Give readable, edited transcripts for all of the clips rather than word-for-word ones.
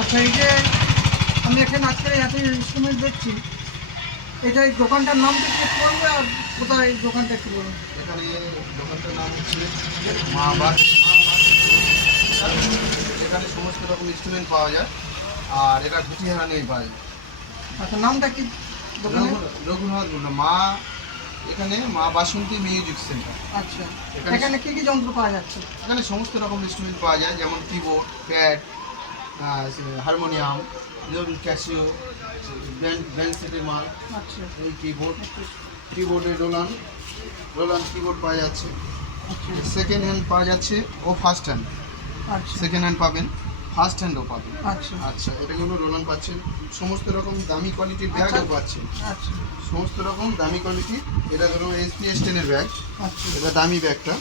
আচ্ছা, এই যে আমি এখানে আজকে এত ইনস্ট্রুমেন্ট দেখছি, এটা এই দোকানটার নামটা কি একটু বলবে, আর কোথায় এই দোকানটা একটু বলুন। এখানে দোকানটার নাম হচ্ছে মা বাস। এখানে সমস্ত রকম ইনস্ট্রুমেন্ট পাওয়া যায়, আর এটা ঘুটিহারা নিয়ে পাওয়া যায়। আচ্ছা, নামটা কি দোকানের? রঘুনাথ মা, এখানে মা বাসন্তী মিউজিক সেন্টার। আচ্ছা, এখানে কি কি যন্ত্র পাওয়া যাচ্ছে? এখানে সমস্ত রকম ইনস্ট্রুমেন্ট পাওয়া যায়, যেমন কিবোর্ড, প্যাড, হারমোনিয়াম, যেমন ক্যাসিও, ব্যান্ড সেটের মাল। আচ্ছা, এই কিবোর্ডে রোলান কিবোর্ড পাওয়া যাচ্ছে। আচ্ছা, সেকেন্ড হ্যান্ড পাওয়া যাচ্ছে ও ফার্স্ট হ্যান্ড। আচ্ছা, সেকেন্ড হ্যান্ড পাবেন, ফার্স্ট হ্যান্ডও পাবেন। আচ্ছা, আচ্ছা, এটা হলো রোলান পাচ্ছেন। সমস্ত রকম দামি কোয়ালিটির ব্যাগও পাচ্ছেন, আচ্ছা, সমস্ত রকম দামি কোয়ালিটি। এটা ধরুন SPS 10-এর ব্যাগ। আচ্ছা, এটা দামি ব্যাগটা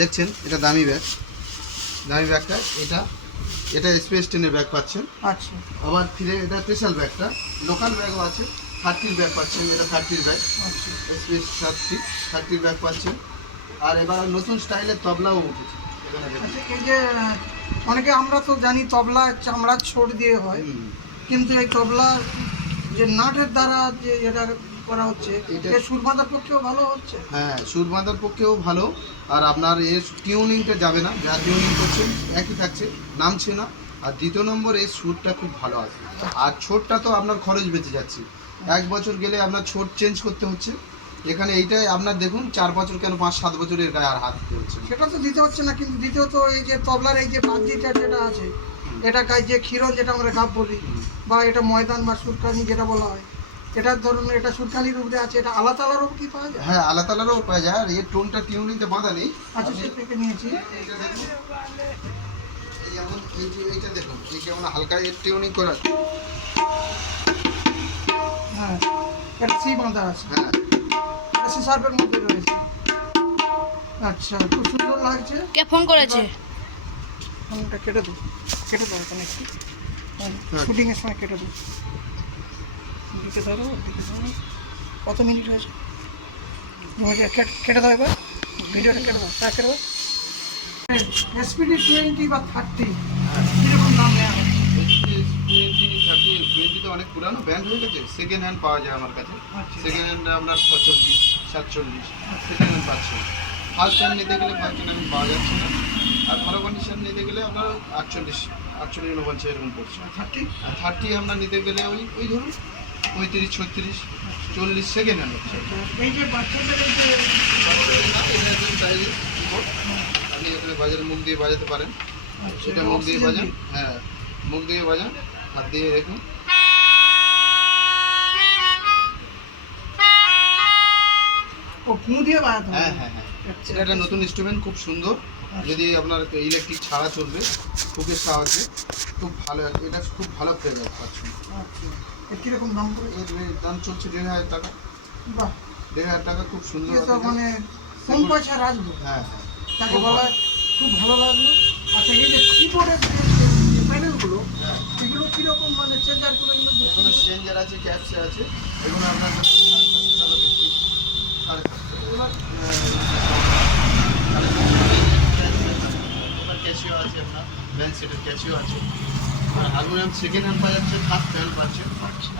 দেখছেন, এটা দামি ব্যাগটা এটা SPS 10-এর ব্যাগ পাচ্ছেন। আচ্ছা, আবার ফিরে এটা স্পেশাল ব্যাগটা, লোকাল ব্যাগও আছে। 30-র ব্যাগ পাচ্ছেন, এটা 30-র ব্যাগ, আচ্ছা, SPS 30-র ব্যাগ পাচ্ছেন। আর এবার নতুন স্টাইলের তবলাও উঠেছে এখানে দেখুন। আচ্ছা, এই যে অনেকে আমরা তো জানি তবলা চামড়ার ছোট দিয়ে হয়, হুম। কিন্তু এই তবলার যে নাটের দ্বারা যে এটা করা হচ্ছে, এটা এটা সুর বাঁধার পক্ষেও ভালো হচ্ছে। হ্যাঁ, সুর বাঁধার পক্ষেও ভালো। আর আপনার এর টিউনিংটা যাবে না, যা টিউনিং করছেন একই থাকছে, নামছে না। আর দ্বিতীয় নম্বর এর সুরটা খুব ভালো আছে। আর ছোটটা তো আপনার খরচ বেঁচে যাচ্ছে, 1 বছর গেলে আপনার ছোট চেঞ্জ করতে হচ্ছে। এখানে এইটাই আপনার দেখুন 4 বছর কেন 5-7 বছরের গায়ে আর হাত দিতে হচ্ছে না। সেটা তো দিতে হচ্ছে না, কিন্তু দ্বিতীয়ত এই যে তবলার এই যে বাদ্যিটা যেটা আছে, এটা গায়ে যে ক্ষীরন যেটা আমরা গাব বলি, বা এটা ময়দান বা সুরকানি যেটা বলা হয়, এটার ধরুন এটা সুরকানির উপরে আছে, এটা আলাদা আলাদাও কি পাওয়া যায়? হ্যাঁ, আলাদাও পাওয়া যায়। আর এর টোনটা টিউনিংতে বাঁধা নেই। আচ্ছা, সে থেকে নিয়েছি। এইটা দেখুন, এই যেমন এই যে এইটা দেখুন, এই কেমন হালকা এর টিউনিং করা। হ্যাঁ, এটা সি বাঁধা আছে, হ্যাঁ, এটা সি শার্পের মধ্যে রয়েছে। আচ্ছা, খুব সুন্দর লাগছে। কে ফোন করেছে? ফোনটা কেটে দাও এখানে একটু, হ্যাঁ। শুটিংয়ের সময় কেটে দাও। দিকে ধরো, দিকে ধরো। কত মিনিট হয়েছে? কেটে দাও এবার, ভিডিওটা কেটে দাও, কেটে দাও। SPD 20 বা 30 কীরকম দাম নেওয়া হয়? 20 তো অনেক পুরানো ব্যান্ড হয়ে গেছে। সেকেন্ড হ্যান্ড পাওয়া যায় আমার কাছে। আচ্ছা, সেকেন্ড হ্যান্ড আপনার 46, 47 সেকেন্ড হ্যান্ড পাচ্ছেন। ফার্স্ট হ্যান্ড নিতে গেলে ফার্স্ট হ্যান্ড পাওয়া যাচ্ছে না। আর ভালো কন্ডিশন নিতে গেলে আপনার 48, 49 এরকম পড়ছে। 30। আর 30 আপনার নিতে গেলে ওই ধরুন 35, 36, 40 সেকেন্ড হ্যান্ড হচ্ছে। এই যে বাচ্চাদের এই যে আপনি এখানে বাজারে মুখ দিয়ে বাজাতে পারেন, সেটা মুখ দিয়ে বাজান। হ্যাঁ, মুখ দিয়ে বাজান, হাত দিয়ে রেখুন। ও ফু দিয়ে বানাতে হবে। হ্যাঁ হ্যাঁ হ্যাঁ, এটা একটা নতুন ইনস্ট্রুমেন্ট, খুব সুন্দর। যদি আপনার ইলেকট্রিক ছাড়া চলবে, হুকের সাহায্যে খুব ভালো। এটা খুব ভালো ফ্লেভার পাচ্ছেন। আচ্ছা, এর কীরকম দাম পড়ে? এর দাম চলছে 1,500 টাকা। বাহ, 1,500 টাকা, খুব সুন্দর। এটা তো মানে কম পয়সা রাখবো, হ্যাঁ হ্যাঁ, তাকে খুব বলা ভালো। খুব ভালো লাগলো। আচ্ছা, এই যে কিবোর্ডের যে প্যানেলগুলো, হ্যাঁ, এগুলো কীরকম মানে চেঞ্জারগুলো এগুলো এগুলো স্ট্রেঞ্জার আছে, ক্যাপসে আছে। এগুলো আপনার 750 টাকা বিক্রি। 750 এবার এবার ক্যাশিও আছে, আপনার ব্যান্ড সেটের ক্যাশিও আছে। আর হারমোনিয়াম সেকেন্ড হ্যান্ড পাওয়া যাচ্ছে, ফার্স্ট হ্যান্ড পাচ্ছেন।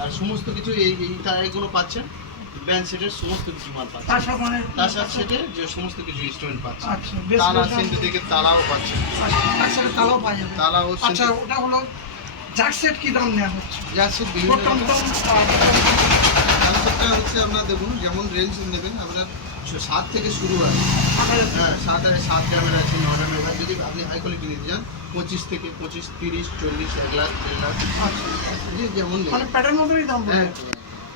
আর সমস্ত কিছু এইগুলো পাচ্ছেন, ব্যান্ড সেটের সমস্ত কিছু মাল পাচ্ছেন। তার মানে তাছাড়া সেটে যে সমস্ত কিছু ইনস্ট্রুমেন্ট পাচ্ছেন। আচ্ছা, বেশ তালা, বেশ সেন্টার দিকে তালাও পাচ্ছেন। আচ্ছা, তালাও পাওয়া যাবে। তালাও আচ্ছা, ওটা হলো জ্যাক সেট, কি দাম নেওয়া হচ্ছে? যাচ্ছে বিভিন্ন প্রথম রকম। দাম কনসেপ্টটা হচ্ছে আপনার দেখুন, যেমন রেঞ্জ নেবেন আপনার 7 থেকে শুরু আছে। হ্যাঁ, 7 গ্রামের আছে, 9 গ্রামের আছে। যদি আপনি হাই কোয়ালিটি নিতে চান 25 থেকে 25, 30, 40, 1 লাখ, 1.5 লাখ, যে যেমন মানে প্যাটার্ন মতোই দাম পড়ে। হ্যাঁ,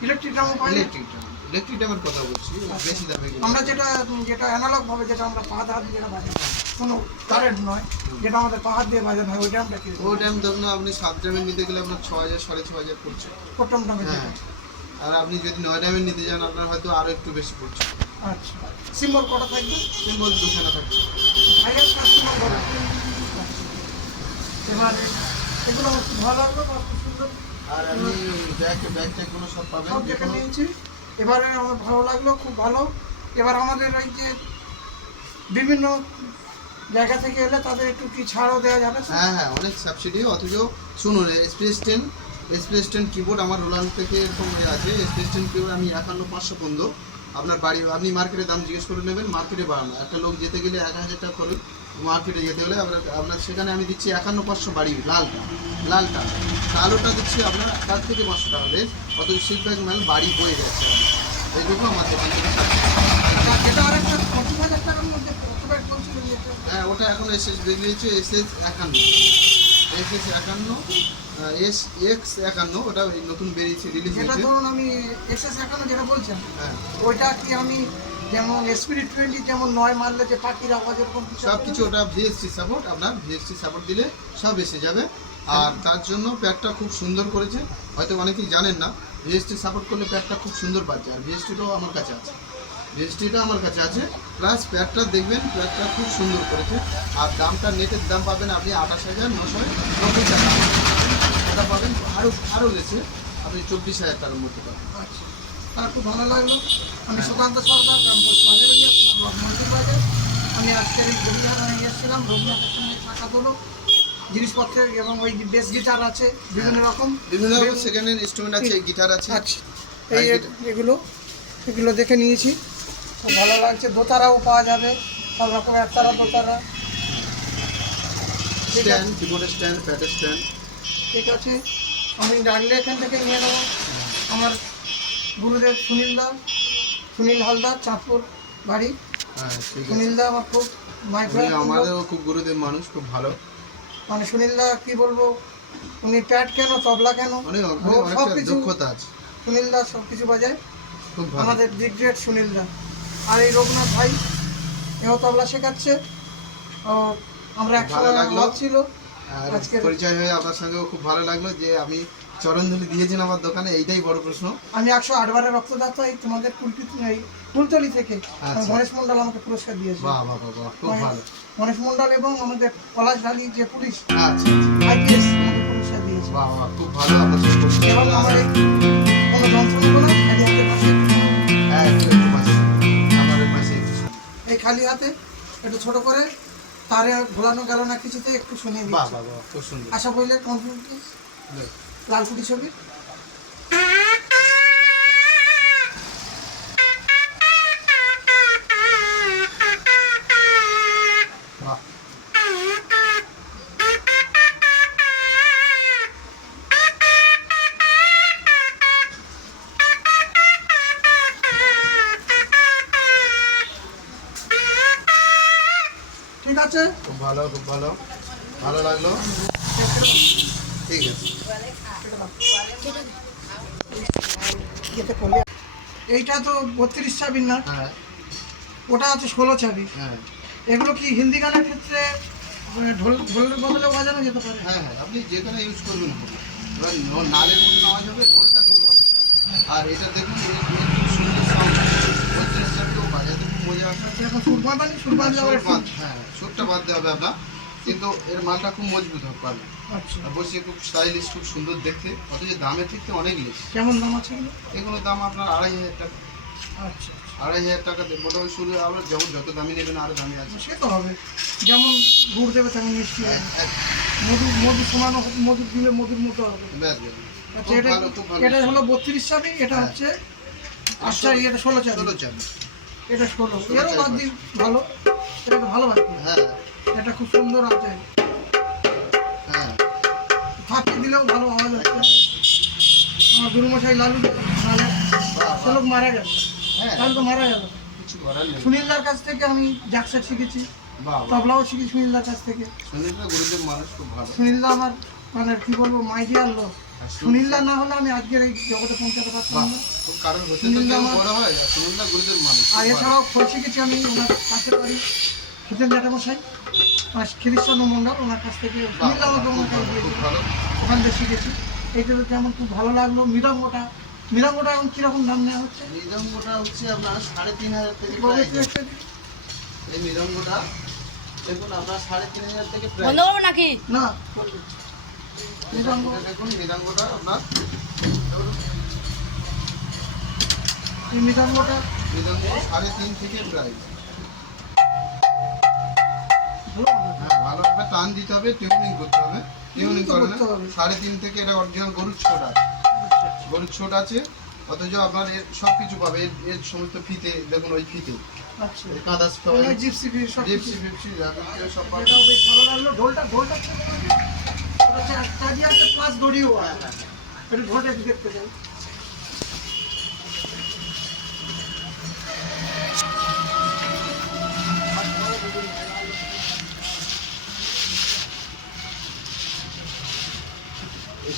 ইলেকট্রিক দামও পাই না? ইলেকট্রিক দামের কথা বলছি, বেশি দামে। আমরা যেটা অ্যানালগ ভাবে যেটা আমরা পা হাত দিয়ে যেটা বাজাই, কোনো কারেন্ট নয়, যেটা আমাদের পা হাত দিয়ে বাজানো হয়, ওই দামটা কি? ওই টাইম ধরুন আপনি 7 গ্রামের নিতে গেলে আপনার 6,000, 6,500 পড়ছে। প্রথম দামে হ্যাঁ, যেটা। আর আপনি যদি 9 গ্রামের নিতে যান আপনার হয়তো আরও একটু বেশি পড়ছে। আচ্ছা, সিম্বল কটা থাকবে? সিম্বল 2খানা থাকছে। হাইয়ার কাজ সিম্বল কটা? এবারে এগুলো আমার খুব ভালো লাগলো, বা খুব সুন্দর আর আপনি ব্যাগগুলো সব পাবেন। সব দেখে নিয়েছি। এবারে আমার ভালো লাগলো, খুব ভালো। এবার আমাদের এই যে বিভিন্ন জায়গা থেকে এলে তাদের একটু কি ছাড়ও দেওয়া যাবে স্যার? হ্যাঁ হ্যাঁ, অনেক সাবসিডি। অথচ শুনুন, এক্সপ্রেস 10 কিবোর্ড আমার রোলান থেকে এরকম আছে। এক্সপ্রেস 10 কিবোর্ড আমি 51,515, আপনার বাড়ি আপনি মার্কেটে দাম জিজ্ঞেস করে নেবেন, মার্কেটে বাড়ানো। একটা লোক যেতে গেলে 1,000 টাকা খরচ, মার্কেটে যেতে হলে আপনার সেখানে আমি দিচ্ছি 51,500 বাড়ি, লালটা কালোটা দিচ্ছি আপনার তার থেকে 500 টাকা লেস। অথচ সিলব্যাগ মাল বাড়ি বয়ে যাচ্ছে। এইটুকু আমার দোকান থেকে এটা আরেকটা 25,000 টাকার মধ্যে কতবার বলছিলেন যেটা? হ্যাঁ, ওটা এখন বেরিয়েছে SS51, SS51 ওটা ওই নতুন বেরিয়েছে, রিলিজ যেটা হয়েছে। ধরুন আমি এক্সেস একানো যেটা বলছেন, হ্যাঁ, ওইটা কি আমি যেমন স্পিরিট 20 যেমন 9 মারলে যে পাখির আওয়াজ এরকম কিছু সব কিছু ওটা ভিএসটি সাপোর্ট, আপনার ভিএসটি সাপোর্ট দিলে সব এসে যাবে। আর তার জন্য প্যাডটা খুব সুন্দর করেছে, হয়তো অনেকেই জানেন না। ভিএসটি সাপোর্ট করলে প্যাডটা খুব সুন্দর বাজছে। আর ভিএসটিটাও আমার কাছে আছে, প্লাস প্যাডটা দেখবেন, প্যাডটা খুব সুন্দর করেছে। আর দামটা নেটের দাম পাবেন আপনি 28,990 টাকা। ওটা পাবেন আরও বেশি, আপনি 24,000 টাকার মধ্যে পাবেন। আচ্ছা, তার খুব ভালো লাগলো। আমি সুকান্ত সরকার, ক্যাম্পাস বাজারে মন্দির বাজার। আমি আজকের এই গড়িয়াহাট এসেছিলাম, রবীন্দ্রনাথের সঙ্গে থাকা হলো জিনিসপত্রের, এবং ওই বেস গিটার আছে বিভিন্ন রকম সেকেন্ড হ্যান্ড ইনস্ট্রুমেন্ট আছে, গিটার আছে। আচ্ছা, এগুলো দেখে নিয়েছি, খুব ভালো লাগছে। দোতারাও পাওয়া যাবে, সব রকম একতারা দোতারা। স্ট্যান্ড, কিবোর্ডের স্ট্যান্ড, প্যাডের স্ট্যান্ড। ঠিক আছে, আমি জানলে এখান থেকে নিয়ে নেবো। আমার গুরুদেব সুনীল হালদার, চাঁদপুর বাড়ি। হ্যাঁ, ঠিক আছে। সুনীলদা আমার খুব মাই উনি আমাদেরও খুব গুরুদেব মানুষ, খুব ভালো। মানে সুনীলদা কি বলবো, উনি প্যাড কেন, তবলা কেন, সব অনেকটা কিছু দক্ষতা আছে, সুনীলদা সব কিছু বাজায়। খুব ভালো। আমাদের দিগ্রেট সুনীলদা। আর এই রঘুনাথ ভাই, এও তবলা শেখাচ্ছে। ও আমরা ভালো একসময় লাগলো। ছিল। আর আজকের পরিচয় হয়ে আপনার সঙ্গেও খুব ভালো লাগলো যে আমি চরণধুলি দিয়েছেন আমার দোকানে, এইটাই বড় প্রশ্ন। আমি 108 বারের রক্তদাতা, এই তোমাদের ফুলতলি থেকে আচ্ছা। গণেশ মন্ডল আমাকে পুরস্কার দিয়েছে। বাহ বাহ বাহ বাহ, খুব ভালো। গণেশ মন্ডল এবং আমাদের পলাশ ঢালি যে পুলিশ আচ্ছা, IPS আমাকে পুরস্কার দিয়েছে। বাহ বাহ, খুব ভালো। আপনার সাথে পরিচয় এবং হলো। আমার এই কোনো যন্ত্রণা কোনো খালি হাতে পাশে, হ্যাঁ, একটু পাশে, আমাদের পাশে একটু। এই খালি হাতে একটু ছোট করে তারে ঘোলানো গেল না কিছুতে, একটু শুনিয়ে বাহ দিচ্ছি। বাহ বাহ, খুব সুন্দর। আশা বইলে কনফিডেন্স বেশ। লালকুটি ছবি। বাহ, ঠিক আছে, খুব ভালো, খুব ভালো, ভালো লাগলো। ঠিক আছে। যেতে করলে এইটা তো 32 চাবির না, হ্যাঁ ওটা আছে 16 চাবি। হ্যাঁ এগুলো কি হিন্দি গানের ক্ষেত্রে ঢোলের বদলে বাজানো যেতে পারে? হ্যাঁ হ্যাঁ, আপনি যেখানে ইউজ করবেন আপনি। এবার নালের মতন আওয়াজ হবে, ঢোলটা ঢোল হবে। আর এটা দেখুন, এর খুব সুন্দর সাউন্ড, 32 চাবিও বাজাতে খুব মজা আসে। এখন সুর বাঁধানি, সুর বাঁধলে আবার একটু- হ্যাঁ, সুরটা বাঁধতে হবে আপনার, কিন্তু এর মালটা খুব মজবুত হবে পারবে। আচ্ছা, আর বসে খুব স্টাইলিশ, খুব সুন্দর দেখতে, অথচ দামের থেকে অনেক বেশি। কেমন দাম আছে এগুলো? এগুলোর দাম আপনার 2,500 টাকা। আচ্ছা, 2,500 টাকা মোটামুটি শুরু। আপনার যেমন যত দামি নেবেন আরও দামি আছে। সে তো হবে, যেমন গুড় দেবে তেমন মিষ্টি হবে। এক- মধু সমানো, মধু দিলে মধুর মতো হবে। ব্যাস ব্যাস। আচ্ছা, খুব এটা ভালো, খুব ভালো। এটা হলো 32 চাবি, এটা হ্যাঁ। হচ্ছে আচ্ছা, এটা 16 চাবি, 16 চাবি। এটা 16। 16 এরও চাবি বাদ দিই, ভালো, এটা তো ভালো বাদ দিই। হ্যাঁ এটা খুব সুন্দর আছে, হ্যাঁ ফাঁকি দিলেও ভালো আওয়াজ হচ্ছে। আমার গুরুমশাই লালু নালে সে লোক মারা গেল, হ্যাঁ, লালু তো মারা গেল। কিছু করার নেই। সুনীলদার কাছ থেকে আমি জাকসার শিখেছি, বাহ বাহ। তবলাও শিখেছি সুনীলদার কাছ থেকে। সুনীলদা গুরুদেব মানুষ, খুব ভালো। সুনীলদা আমার মানে কি বলবো, মাইডিয়ার লোক। আর সুনীলদা না হলে আমি আজকের এই জগতে পৌঁছাতে পারতাম বাহ, না। খুব কারণ হতে তো সুনীলদা কেউ আমার- বড় হয়, আর সুনীলদা গুরুদেব মানুষ, খুব আর ভালো। এছাড়াও খোল শিখেছি আমি ওনার কাছে পারি, খিতেন জ্যাঠামশাই আর খ্রিস্টান মন্ডল, ওনার কাছ থেকে বাহ, সুনীলদা আমাকে খুব ওনার কাছে ভালো, খুব দিয়েছিল, ভালো। ওখান থেকে শিখেছি। এইটা তো যেমন খুব ভালো লাগলো। মৃদঙ্গটা এখন কীরকম দাম নেওয়া হচ্ছে? মৃদঙ্গটা হচ্ছে আপনার 3,500 থেকে বলো প্রাইস। একটু একটু। এই মৃদঙ্গটা দেখুন আপনার 3,500 থেকে প্রাইস। বন্ধ করবো নাকি? না, বলবে। মৃদঙ্গ এটা দেখুন, মৃদঙ্গটা আপনার এই মৃদঙ্গটা মৃদঙ্গ 3.5 থেকে প্রাইস। ভালো হ্যাঁ ভালোভাবে টান দিতে হবে, টিউনিং করতে হবে। টিউনিং তো করে না করতে হবে। 3.5 থেকে এটা অরিজিনাল গরুর ছোট আছে, গরুর ছোট আছে, অথচ আপনার এর সব কিছু পাবে। এর সমস্ত ফিতে দেখুন, ওই ফিতে আচ্ছা এই কাঁদাস ওই জিপসি ফিস সব জিপসি ফিপসি যাবতীয় সব পাবে। এটাও বেশ ভালো লাগলো। ঢোলটা ছিল ওটা চার্জি আছে প্লাস দড়িও আছে। একটু ঢোলটা একটু দেখতে চাই।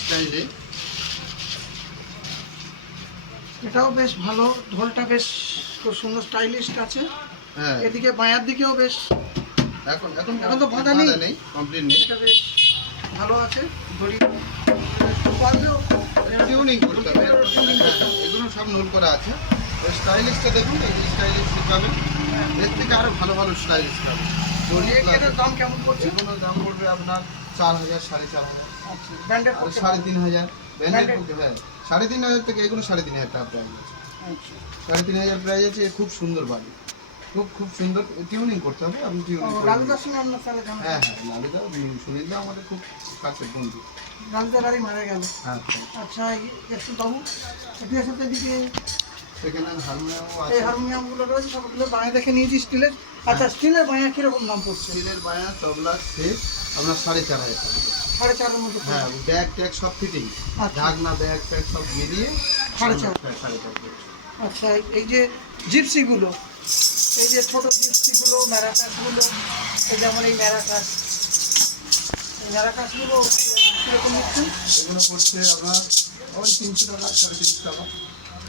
স্টাইলে এটাও বেশ ভালো, ঢোলটা বেশ খুব সুন্দর স্টাইলিশ আছে। হ্যাঁ এদিকে বাঁয়ার দিকেও বেশ এখন এখন তো বাঁধা নেই। কমপ্লিট নেই, এটা বেশ ভালো আছে। দড়ি পারলেও টিউনিং করতে হবে। হ্যাঁ, এগুলো সব নোট করা আছে। স্টাইলিশটা দেখুন, এই স্টাইলিশ পাবেন, এর থেকে আরো ভালো ভালো স্টাইলিশ পাবেন। দড়ি এটার দাম কেমন পড়ছে? এগুলো দাম পড়বে আপনার 4,000 4,500 আচ্ছা ব্র্যান্ডেড আর 3,500 ব্যান্ডেড করতে। হ্যাঁ 3,500 থেকে এগুলো 3,500 টাকা প্রাইস আছে। আচ্ছা 3,500 প্রাইস আছে। এ খুব সুন্দর বাড়ি, খুব সুন্দর। টিউনিং করতে হবে, আপনি টিউনিং করবেন। লালুদার সঙ্গে আপনার তাহলে জানা হ্যাঁ হ্যাঁ লালুদা সুনীলদা আমাদের খুব কাছের বন্ধু। লালুদার গাড়ি মারা গেল। হ্যাঁ আচ্ছা একটু বাবু একটু সাথে এদিকে সেখানে হারমোনিয়ামও এই আছে। হারমোনিয়ামগুলো রয়েছে, সবগুলো বাঁয়ে দেখে নিয়েছি স্টিলের। আচ্ছা স্টিলের বাঁয়া কীরকম দাম পড়ছে? স্টিলের বায়া তবলা সেট আপনার 4,500 টাকা। 4,500 মতো পড়ছে। হ্যাঁ ব্যাগ ট্যাগ সব ফিটিং, আচ্ছা। ঢাকনা ব্যাগ ট্যাগ সব মিলিয়ে 4,500। 4,500। আচ্ছা এই যে জিপসিগুলো, এই যে ছোট জিপসিগুলো, ম্যারাকাসগুলো, এই যেমন এই ম্যারাকাস, এই ম্যারাকাসগুলো কীরকম দিচ্ছেন? এগুলো পড়ছে আপনার ওই 300 টাকা 350 টাকা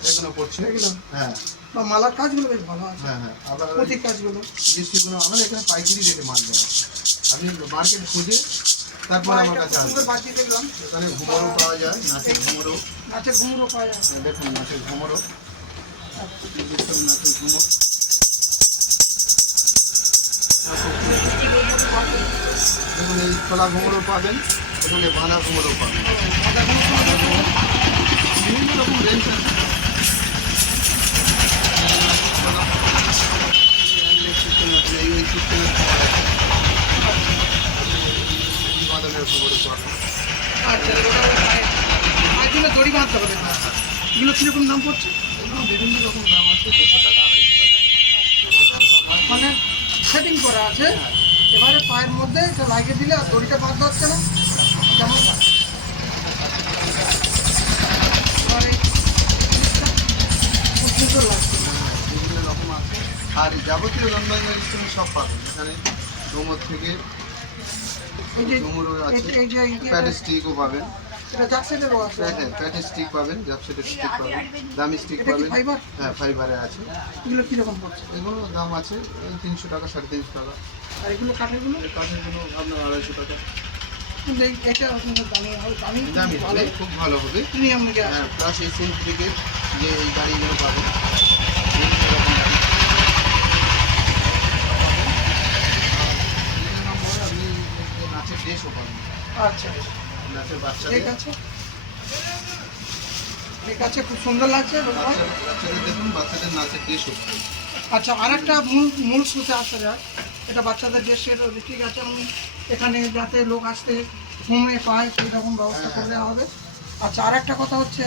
এগুলো পড়ছে। এগুলো? হ্যাঁ বা মালার কাজগুলো বেশ ভালো আছে, হ্যাঁ হ্যাঁ আবার প্রতীক কাজগুলো। জিনিসগুলো আমরা এখানে পাইকারি রেটে মাল দেওয়া। আপনি মার্কেট খুঁজে তারপর আমার কাছে সুন্দর আসবেন। বাজি দেখলাম, এখানে ঘুমরও পাওয়া যায়, নাচের ঘুমরও। নাচের ঘুমুরও পাওয়া যায়। দেখুন নাচের ঘুমরও, নাচের ঘুমর। দেখুন এই খোলা ঘুমরও পাবেন, এখানে বাঁধা ঘুমরও পাবেন। বিভিন্ন রকম রেঞ্জ আছে। এই সিস্টেমের খাবার আছে, বাঁধানের ঘুমরও পাবেন। আচ্ছা পায়ের জন্য দড়ি বাঁধতে হবে। এগুলো কীরকম দাম পড়ছে? এগুলো বিভিন্ন রকম দাম আছে, 200 টাকা 250 টাকা। মানে সেটিং করা আছে, এবারে পায়ের মধ্যে এটা লাগিয়ে দিলে আর দড়িটা বাঁধতে হচ্ছে না। যেমন আর এই জিনিসটা খুব সুন্দর লাগছে। বিভিন্ন রকম আছে। আর যাবতীয় রংবাংলা সিস্টেমে সব পাবেন এখানে। ডোমর থেকে এই যে ডোমরও আছে, এই যে প্যাড স্টিকও পাবেন। এটা জ্যাকসেটেরও আছে। হ্যাঁ প্যাড স্টিক পাবেন, জাপসেটের স্টিক পাবেন, দামি স্টিক এটা কি পাবেন। ফাইবার? হ্যাঁ ফাইবারে আছে। এগুলো কীরকম পড়ছে? এগুলো দাম আছে এই 300 টাকা 350 টাকা। আর এগুলো কাঠেরগুলো? এই কাঠেরগুলো আপনার 250 টাকা। কিন্তু এটা আপনাদের দামি দামি দামি ভালো, খুব ভালো হবে। প্রিমিয়াম দিকে আছে। হ্যাঁ প্লাস এই সিনথেটিকের যে এই গাড়িগুলো পাবেন, বিভিন্ন রকম গাড়ি। বিভিন্ন নম্বরে আপনি এই নাচের ড্রেসও পাবেন, আচ্ছা নাচের ঠিক বাচ্চাদের। আছে, ঠিক আছে, খুব সুন্দর লাগছে। বাচ্চাদের দেখুন, বাচ্চাদের নাচের ড্রেসও পাবেন। আচ্ছা আর একটা মূল সুতে আসা যায়, এটা বাচ্চাদের ড্রেসের ঠিক আছে। আমি এখানে যাতে লোক আসতে ঘুমে পায় সেই রকম ব্যবস্থা করে দেওয়া হবে। আচ্ছা আর একটা কথা হচ্ছে,